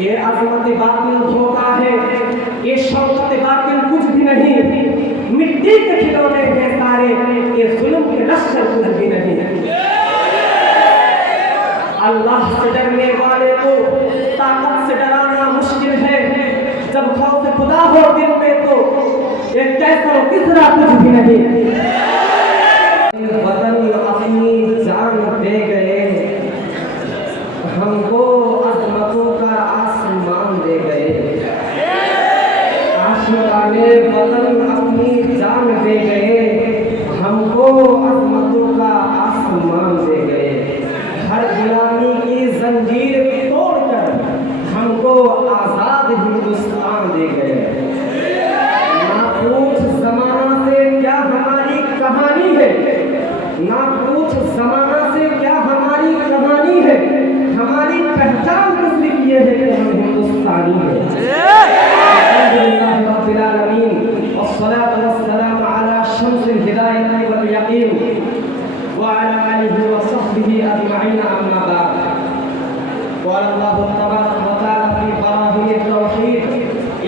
یہ عظمت باطل دھوکہ ہے، یہ شوکت باطل کچھ بھی نہیں، مٹی کے کھلونے ہیں سارے، یہ ظلم کے لشکر کچھ بھی نہیں۔ اللہ سے ڈرنے والے کو طاقت سے ڈرانا مشکل ہے، جب خوف خدا ہو دل میں تو یہ کیسا و کسرا کچھ بھی نہیں۔ وطن اپنی جان دے گئے، ہم کو عظمتوں کا آسمان دے گئے۔ عاشقان وطن اپنی جان دے گئے، ہم کو عظمتوں کا آسمان دے گئے۔ ہر غلامی کی زنجیر توڑ کر ہم کو آزاد ہندوستان دے گئے۔ نہ پوچھ زمانہ سے کیا ہماری کہانی ہے، نہ پوچھ زمانہ سے کیا ہماری کہانی ہے، ہماری پہچان تصدیق یہ ہے کہ ہم ہندوستانی ہیں۔ الحمدللہ رب العالمین، والصلاة والسلام على شمس الہدایت والیقین وعلى آلہ وصحبہ اجمعین، اما بعد۔ قال اللہ تبارک وتعالی فی براہین التوحید،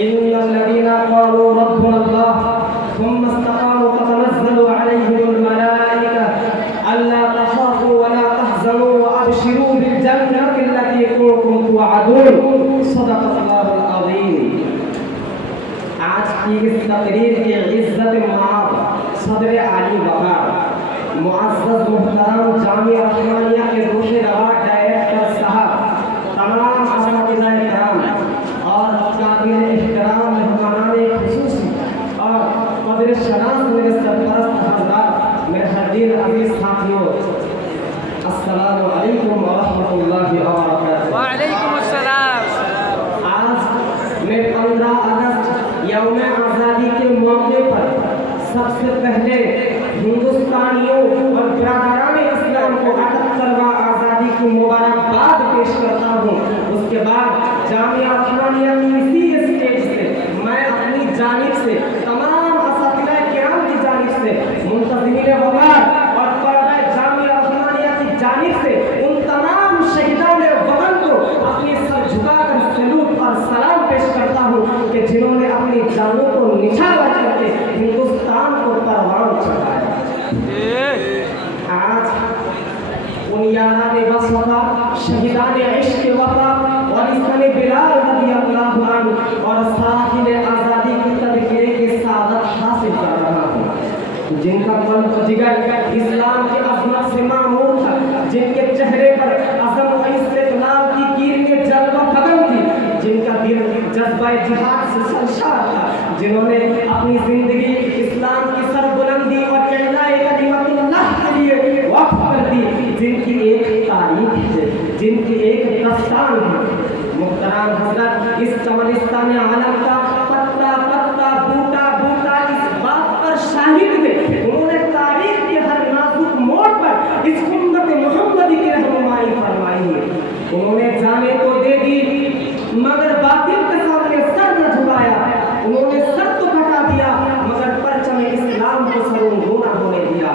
ان الذین قالوا ربنا اللہ ثم استقاموا تتنزل علیہم الملائکہ الا تخافوا ولا تحزنوا وابشروا بالجنة التي كنتم توعدون، صدق اللہ العظیم۔ آج کی اس تقریر کی عزت مآب صدر عالی وقار معزز محترم جامعہ رحمانیہ کے گوشے روا ڈائریکٹر صاحب، تمام اساتذہ کرام اور قابل احترام مہمانان خصوصی اور قدر شناس میرے سرپرست حضرات، میرے حدیث عزیز ساتھیوں، السلام علیکم ورحمۃ اللہ وبرکاتہ۔ وعلیکم السلام۔ آج میں 15 اگست یوم آزادی کے موقع پر سب سے پہلے ہندوستانیوں اور برادران اسلام کو 78واں آزادی کی مبارکباد پیش کرتا ہوں۔ اس کے بعد جامعہ رحمانیہ کی اسی اسٹیج سے میں اپنی جانب سے، تمام اساتذہ کرام کی جانب سے، منتظمین وقار اور طلبہ جامعہ رحمانیہ کی جانب سے ان تمام شہیدان وطن کو اپنی سر جھکا کر سلوٹ اور سلام پیش کرتا ہوں کہ جنہوں نے اپنی جانوں کو نچھاور کر کے ہندوستان کو پروان چڑھایا۔ آج ان یاران بس وفا، شہیدان عشق وفا، وارثان بلال رضی اللہ عنہ اور ساحل آزادی کی تذکرے کی سعادت حاصل کر رہا ہوں، جن کا قلب و جگر اسلام کی عظمت سے معمور تھا، جن کے چہرے پر عزم و استقلال کی کرنیں جلوہ فکن تھی، جن کا دل جذبہ جہاد سے سرشار تھا، جنہوں نے اپنی زندگی اسلام کی سربلندی اور اعلاء کلمت اللہ کے لیے وقف کر دی، جن کی ایک تاریخ ہے، جن کی ایک داستان ہے۔ محترم حضرت، اس چمنستان عالم کا پتا پتا بوٹا بوٹا اس بات پر شاہد ہے، انہوں نے تاریخ کے ہر نازک موڑ پر اس امت محمدی کی رہنمائی فرمائی ہے۔ انہوں نے جانیں تو دے دی مگر باطل کے سامنے سر نہ جھکایا، انہوں نے سر تو کٹا دیا مگر پرچم اسلام کو سرنگوں نہ ہونے دیا۔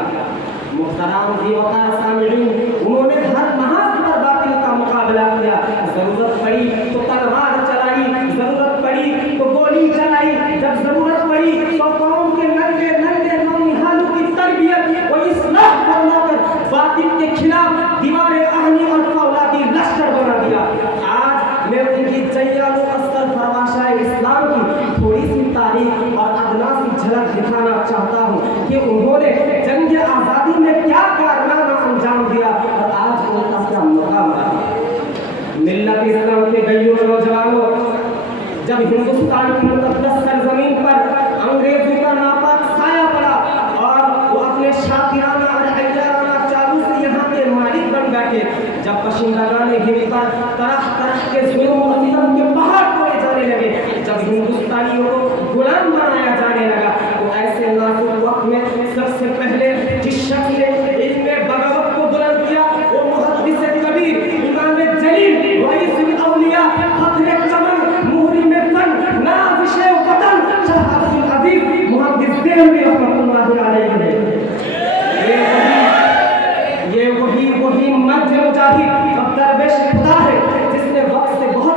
محترم ذی وقار سامعین، انہوں نے ہر محاذ پر باطل کا مقابلہ کیا، ضرورت پڑی تو تلوار چلائی، ضرورت پڑی تو گولی چلائی، جب ضرورت پڑی تو قوم کے ننگے ننگے نونہالوں کی تربیت و اصلاح فرما کر باطل کے خلاف دیوار اہنی اور فولادی لشکر بنا دیا۔ آج میں ان کی جیال و اثر فرماشائے اسلام کی تھوڑی سی تاریخ اور ادنا سی جھلک دکھانا چاہتا ہوں کہ انہوں نے جنگ آزادی میں کیا کارنامہ انجام دیا اور آج ان کا کیا مقام ہے۔ ملت اسلام کے غیور نوجوانوں، جب ہندوستان کی مقدس سرزمین پر انگریزوں کا ناپاک سایہ پڑا اور وہ اپنے شاطرانہ اور عیارانہ چالوں سے یہاں کے مالک بن بیٹھے، جب باشندگان ہند پر طرح طرح کے ظلم و ستم کے پہاڑ توڑے جانے لگے، جب ہندوستانیوں کو غلام بنایا جانے لگا، تو ایسے نازک وقت میں سب سے پہلے جس شخص نے علم بغاوت کو بلند کیا وہ محدث کبیر، امام جلیل، رئیس الاولیاء، فخر چمن، محرم فن، نازش وطن، شاہ عبد العزیز محدث دہلوی رحمۃ اللہ علیہ ہے۔ یہ وہی مرد مجاہد اب درویش خدا ہے جس نے وقت سے بہت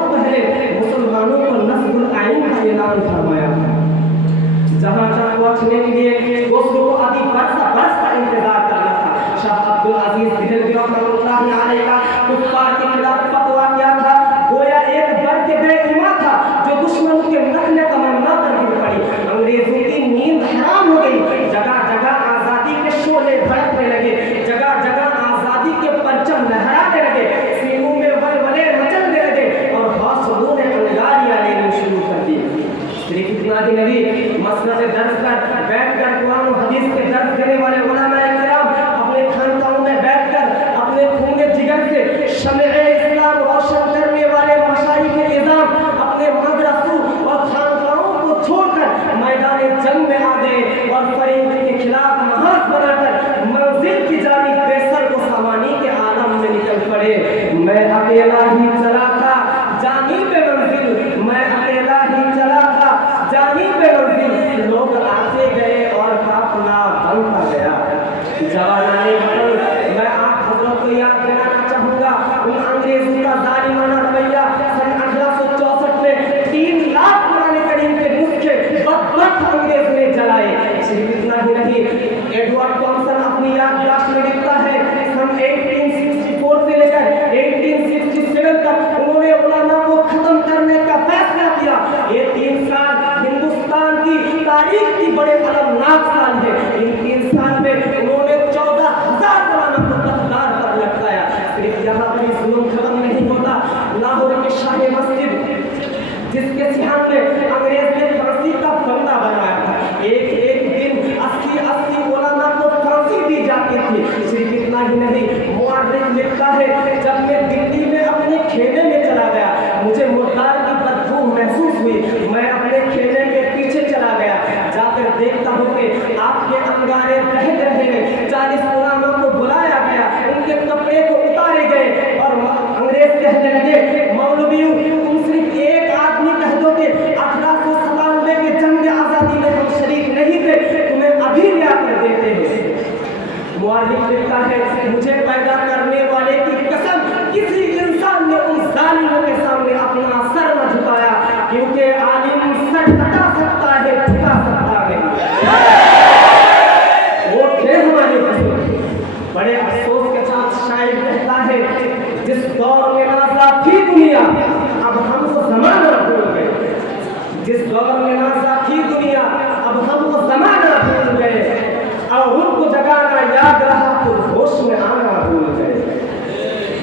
बे मंजिल, मैं अकेला ही चला था जानी बे मंजिल, लोग आते गए और काफिला बनता गया। जवानाने वतन, मैं आप हजरत को याद दिलाना चाहूँगा उन अंग्रेजों का जालिमाना रवैया। सन 1864 में 3 लाख कुरान करीम के नुस्खे बदबख्त अंग्रेज ने जलाए। सिर्फ इतना ही नहीं, एडवर्ड थॉमसन अपनी याददाश्त में लिखता है सन 1864 से लेकर 1867 तक उन्होंने उलमा को खत्म करने का फैसला किया। ये 3 साल हिंदुस्तान की तारीख की बड़े अलमनाक साल है। इन 3 साल में उन्होंने 14,000 उलमा को तकदार पर लटकाया। सिर्फ यहाँ पर जुल्म खत्म नहीं होता, लाहौर में शाह मस्जिद जिसके सिहान में अंग्रेज ने फांसी का फंदा बनाया था, एक दिन 80 उलमा को फांसी दी जाती थी। सिर्फ इतना ही नहीं, मुअर्रिख लिखता है जब मैं दिल्ली में अपने खेमे में चला गया, मुझे मुर्दार की बदबू महसूस हुई। मैं अपने खेमे के पीछे चला गया, जाकर देखता हूँ कि आपके अंगारे दहक रहे हैं। 40 उलमा को बुलाया गया, उनके कपड़े को उतारे गए और अंग्रेज कहने लगे मौलवियों, तुम सिर्फ एक आदमी कह दो कि 1897 के जंग आजादी में हम शरीक नहीं थे, तुम्हें अभी ले आकर देते हैं। मुअर्रिख लिखता है मुझे पैदा करने वाले की कसम, किसी इंसान ने उन जालिमों के सामने अपना सर न झुकाया, क्योंकि आलिम सर हटा सकता है, झुका सकता है। वो थे हमारे बुजुर्ग। बड़े अफसोस के साथ शायर कहता है जिस दौर में नाज़ा थी दुनिया, अब हम वो ज़माना भूल गए। जिस दौर में नाज़ा थी दुनिया, अब हम वो ज़माना भूल गए। और उनको जगाना याद रहा तो होश में आना भूल गए।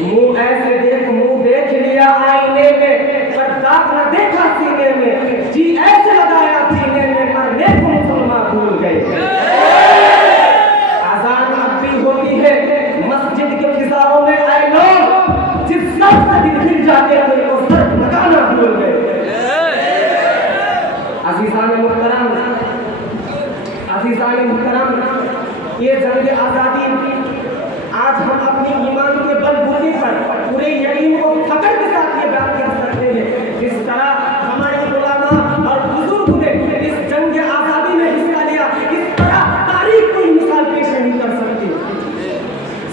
मुंह ऐसे मुंह देख लिया आईने में, पर दाग न देखा सीने में। जी ऐसे लगाया सीने में, मरने को मुसलमान भूल गए। अज़ान अब भी होती है मस्जिद के फिजाओं में, आए लोग जिस सर से दिल हिल जाते थे वो सर लगाना भूल गए। अज़ीज़ान मुहतरम, ये जंग आज़ादी आज हम अपनी ईमान के बलबूते पर पूरे यकीन और फक्र के साथ ये बात कह सकते हैं, जिस तरह हमारे उलमा और बुजुर्ग ने इस जंग आज़ादी में हिस्सा लिया, इस तरह तारीख कोई मिसाल पेश नहीं कर सकती।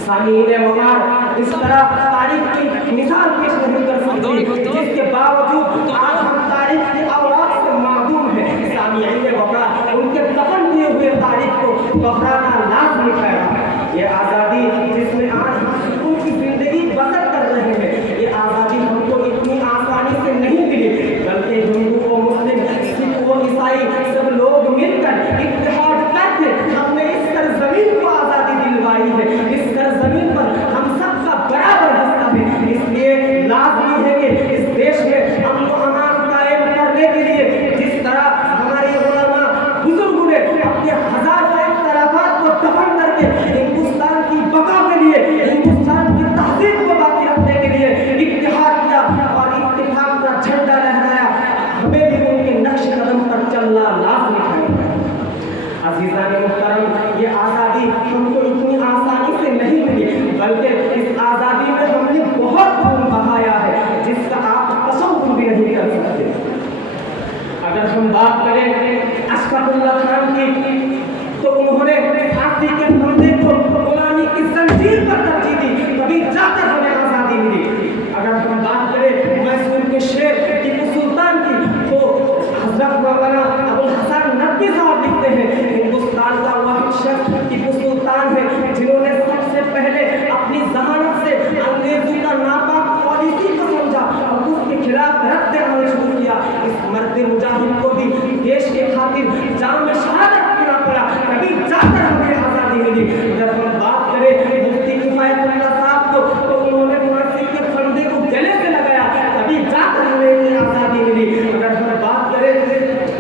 सामीन वकार, इस तरह तारीख की मिसाल पेश नहीं कर सकती, जिसके बावजूद आज हम तारीख की औलाद से मासूम हैं। सामीन वकार, उनके दफन किए हुए तारीख को दोहराना लाज़मी है। ये आज़ादी जिसमें आज हम सुकून की जिंदगी बसर कर रहे हैं, ये आज़ादी हमको इतनी आसानी से नहीं मिली, बल्कि हिंदू और मुस्लिम, सिख और ईसाई सब लोग मिलकर इत्तेहाद करके हमने इस सरजमीन को आज़ादी दिलवाई है। इस सरजमीन पर हम सबका बराबर हिस्सा है। इसलिए लाज़मी है कि इस देश में अमन व अमान कायम करने के लिए जिस तरह हमारे उलमा बुजुर्गों ने अपने हज़ारों इख्तिलाफ़ात को दफन करके हिंदुस्तान की बका के लिए, हिंदुस्तान की तहज़ीब को बाकी रखने के लिए इत्तेहाद किया और इत्तेफाक का झंडा लहराया, हमें भी उनके नक्श कदम पर चलना लाज़मी है। अज़ीज़ान मुहतरम, ये आज़ादी हमको इतनी आसानी से नहीं मिली, बल्कि इस आज़ादी में हमने बहुत खून बहाया है, जिसका आप तसव्वुर भी नहीं कर सकते। अगर हम बात करें अशफाकुल्लाह खान की, तो उन्होंने फांसी के फंदे को गुलामी की जंजीर पर तरजीह दी, तभी जाकर हमें आज़ादी मिली। अगर हम बात करें मैसूर के शेर टीपू सुल्तान की, तो हज़रत मौलाना अबुल हसन नदवी साहब लिखते हैं हिंदुस्तान का वाहिद शख्स टीपू सुल्तान है जिन्होंने सबसे पहले अपनी ज़हानत से अंग्रेजों का नापाक पॉलिसी को समझा और उसके खिलाफ रद्द अमल शुरू किया। इस मर्द मुजाहिद को भी देश के खातिर जान में शहादत देना पड़ा, तभी जाकर हमें आज़ादी मिली। जब हम बात करें मुफ्ती किफ़ायतुल्लाह साहब को, तो उन्होंने फांसी के फंदे को गले से लगाया, तभी जाकर हमें आज़ादी मिली। अगर हम बात करें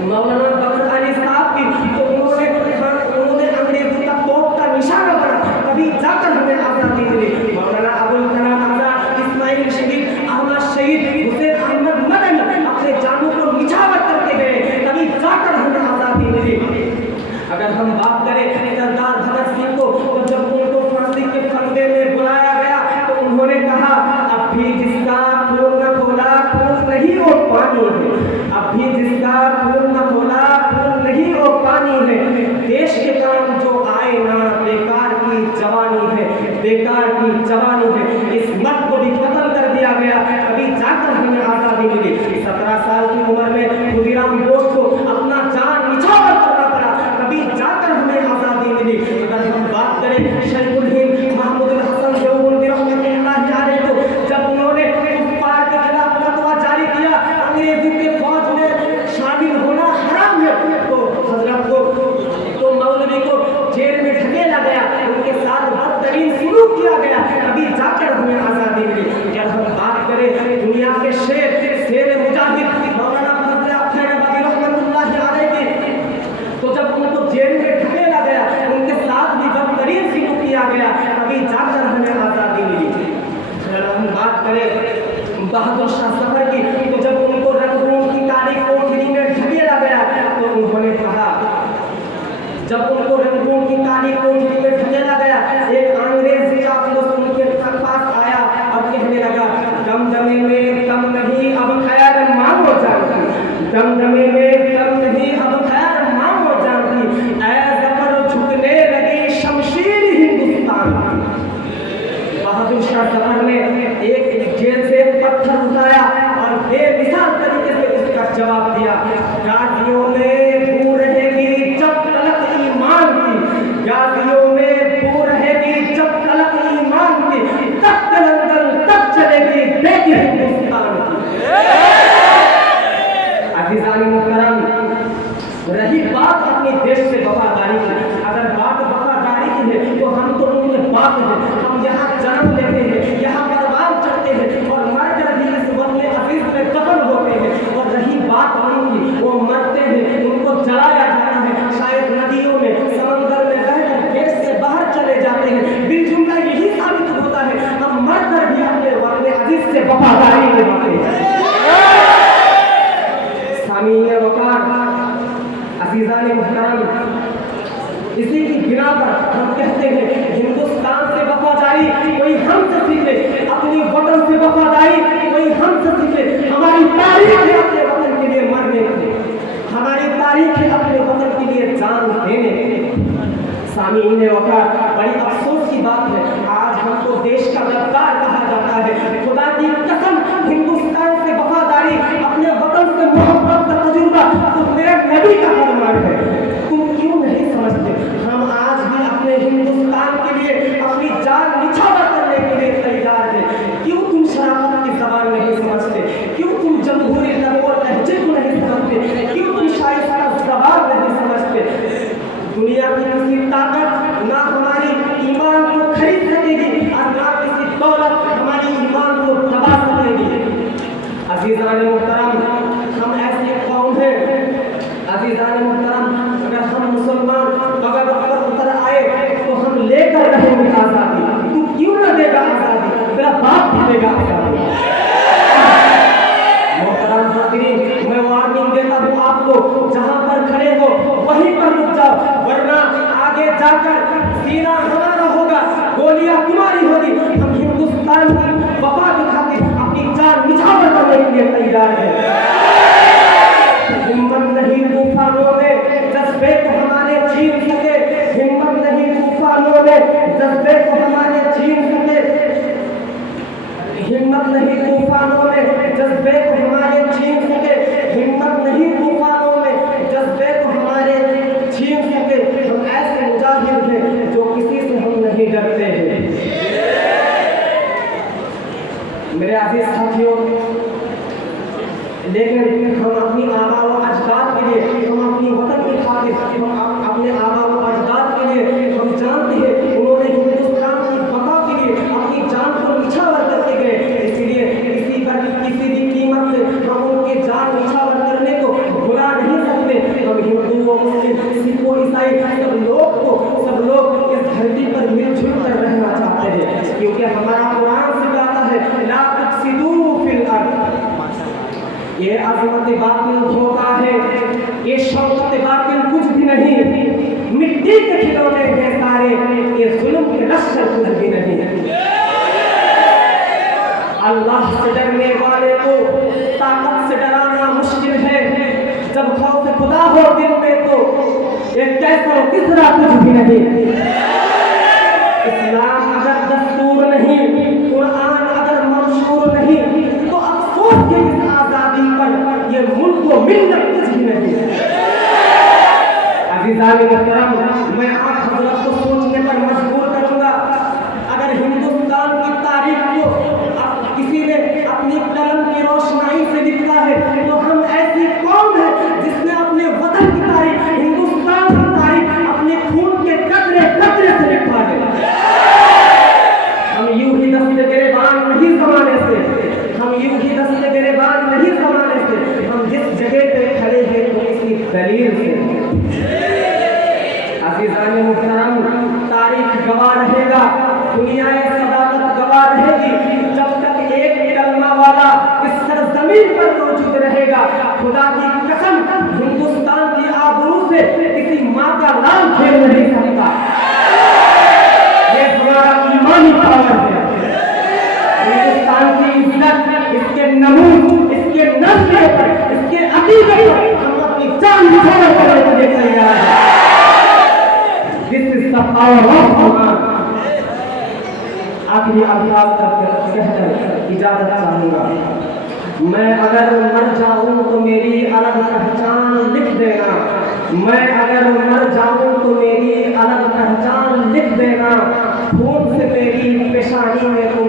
मौलाना बकर अली साहब की, तो उन्होंने अंग्रेजों का तोप का निशाना बना, तभी जाकर हमें आज़ादी मिली। मौलाना अबुल कलाम आज़ाद, इस्माइल शहीद, अहमद शहीद, हुसैन अहमद मदनी अपने जानों को निछावर करके गए, तभी जाकर हमें आज़ादी मिली। पानी है, अभी जिसका खून न खोला खून नहीं वो पानी है, देश के काम जो आए ना बेकार की जवानी है, बेकार की जवानी है, इस मर्द को भी कत्ल कर दिया गया, अभी जाकर हमें आज़ादी मिली। 17 साल की उम्र में खुदीराम बोस को अपना जान निछावर करना पड़ा, कभी जाकर हमें आज़ादी मिली। अगर हम बात करें शैखुल हिंद महमूद हसन देवबंदी रहमतुल्लाह अलैह को, जब उन्होंने कुफ्फार के खिलाफ फतवा जारी किया अंग्रेजी के फौज में शामिल होना हराम है, तो हजरत को तो मौलवी को जेल में ढकेला गया, उनके साथ बदतरीन सलूक किया गया, अभी जाकर हमें आज़ादी मिली। जब हम बात करें दुनिया के शेर मुजाहिद मौलाना फजल अख्तर नबवी रहमतुल्लाह अलैह के, तो जब उनको जेल में ढकेला गया, उनके साथ भी बदतरीन सलूक किया गया, अभी जाकर हमें आज़ादी मिली। अगर हम बात करें बहादुर शाह जफर की, तो जब उनको रंगों की काली कोठरी में ढकेला गया, तो उन्होंने कहा, जब उनको रंगों की काली कोठरी में ढकेला गया, एक अंग्रेज चापलूस उनके पास आया और कहने लगा, दमदमे में कम नहीं अब खैर मांगो जानती, दमदमे में कम नहीं अब खैर मांगो जानती, ऐ जफर झुकने लगी शमशीर हिंदुस्तान की। बहादुर शाह जफर ने एक जेल से पत्थर उठाया और बेमिसाल तरीके से उसका जवाब दिया, गाजियों में बू रहेगी जब तलक ईमान की, गाजियों में बू रहेगी जब तलक ईमान की, तब तलक तब चलेगी बेटी हिंदुस्तान की। अज़ीज़ान मुहतरम, रही बात अपने देश से वफादारी की, अगर बात वफादारी की है तो हम तो उनके बाप हैं, हम यहाँ जन्म लेते हैं, यहाँ परवान चढ़ते हैं और मर कर भी इस वतन अज़ीज़ में दफन होते हैं। और रही बात उनकी, वो मरते हैं, उनको जलाया जाता है, शायद नदियों में समंदर में बहकर देश से बाहर चले जाते हैं, बिलजुमला यही साबित होता है हम मर कर भी अपने वतन अज़ीज़ से वफादारी निभाते हैं। सामीन वकार, अज़ीज़ान मुहतरम, इसी की बिना पर हम कहते हैं हिंदुस्तान से वफादारी कोई हमसे सीखे, अपनी वतन से वफादारी कोई हमसे सीखे। हमारी तारीख है अपने वतन के लिए मरने की, हमारी तारीख है अपने वतन के लिए जान देने की। सामीन वकार, बड़ी अफसोस की बात है, आज हमको देश का गद्दार कहा जाता है। खुदा की कसम, हिंदुस्तान से वफादारी, अपने वतन से मोहब्बत का तजुर्बा तो मेरे नबी का फरमान है। तुम क्यों नहीं समझते, हम आज भी अपने हिंदुस्तान के लिए अपनी जान निछावर करने के लिए तैयार हैं। क्यों तुम शराफत की ज़बान नहीं समझते, क्यों तुम जमहूरी लफ्ज़ और लहजे को नहीं समझते, क्यों तुम शाइस्ता ज़बान नहीं समझते। दुनिया की किसी ताकत ना हमारी ईमान को खरीद सकेगी और ना किसी दौलत हमारी ईमान को दबा सकेगी। अज़ीज़ान मुहतरम, हम ऐसी कौम हैं, अज़ीज़ान मुहतरम, अगर हम मुसलमान अगर उतर आए तो हम लेकर रहेंगे आज़ादी। तू क्यों न देगा आज़ादी, तेरा बाप भी देगा आज़ादी। मोहतरम हाज़रीन, मैं वार्निंग देता हूँ आपको, जहाँ पर खड़े हो वहीं पर रुक जाओ, वरना आगे जाकर सीना हमारा होगा, गोलियां तुम्हारी होगी। हम हिंदुस्तान की वफा दिखाते अपनी जान निछावर करने के लिए तैयार हैं। हिम्मत नहीं तूफानों में जज्बे को हमारे छीन सके, हिम्मत नहीं तूफानों में जज्बे को हमारे छीन सके, हिम्मत नहीं तूफानों में जज्बे को हमारे छीन सके, हिम्मत नहीं तूफानों में जज्बे को हमारे छीन सके। हम ऐसे मुजाहिद हैं जो किसी से हम नहीं डरते हैं। मेरे अज़ीज़ साथियों, लेकिन हम अपनी आबा व अजदाद के लिए, हम अपनी वतन की खातिर, हम अपने आबा व अजदाद के लिए हम जानते हैं उन्होंने हिंदुस्तान की बका के लिए अपनी जान को निछावर करके गए, इसलिए किसी भी कीमत पे हम उनके जान निछावर करने को भुला नहीं सकते। हम हिंदू व मुस्लिम, सिख व ईसाई सब लोग इस धरती पर मिलजुल कर रहना चाहते हैं, क्योंकि हमारा कुरान सिखाता है ला तुफसिदू फिल अर्द। ये अज़मत बातिल धोखा है, ये शौकत बातिल कुछ भी नहीं, मिट्टी के खिलौने हैं सारे, ये जुल्म के लश्कर कुछ भी नहीं। अल्लाह से डरने वाले को ताकत से डराना वो दिन में तो एक कैसा किसरा कुछ भी नहीं। इस्लाम अगर दस्तूर नहीं, कुरान अगर मंशूर नहीं, तो अफसोस के इस आजादी पर ये मुल्क व मिल्लत कुछ भी नहीं। अज़ीज़ान मोहतरम, मैं आप हज़रत को सोचने पर मजबूर करूंगा। अगर हिंदुस्तान की तारीख को किसी ने अपनी कलम की रोशनाई से लिखा है, तो हम ऐसी कौम है जिसने अपने वतन की तारीख, हिंदुस्तान की तारीख अपने खून के कतरे कतरे से लिखा है। हम यूं ही दस्ते गिरेबान नहीं ज़माने से, हम यूं ही दस्ते गिरेबान नहीं ज़माने से, हम जिस जगह पे खड़े हैं तो इसी दलील से। अज़ीज़ान मुहतरम, तारीख गवाह रहेगा, दुनिया सदाकत गवाह रहेगी, जब तक एक कलमा वाला इस सरजमीन पर मौजूद रहेगा। खुदा की कसम, हिंदुस्तान की आबरू से किसी माँ का नाम खेल नहीं सकता। ये हमारा ईमानी पावर है। हिंदुस्तान की इज्जत, इसके नमून, इसके नस्ल पर, इसके अकीदे पर हम अपनी जान निछावर करने के लिए तैयार हैं। This is the power of Quran. आखिरी अल्फाज कहकर इजाजत चाहूँगा। मैं अगर मर जाऊँ तो मेरी अलग पहचान लिख देना, मैं अगर मर जाऊँ तो मेरी अलग पहचान लिख देना, खून से मेरी पेशानी में तुम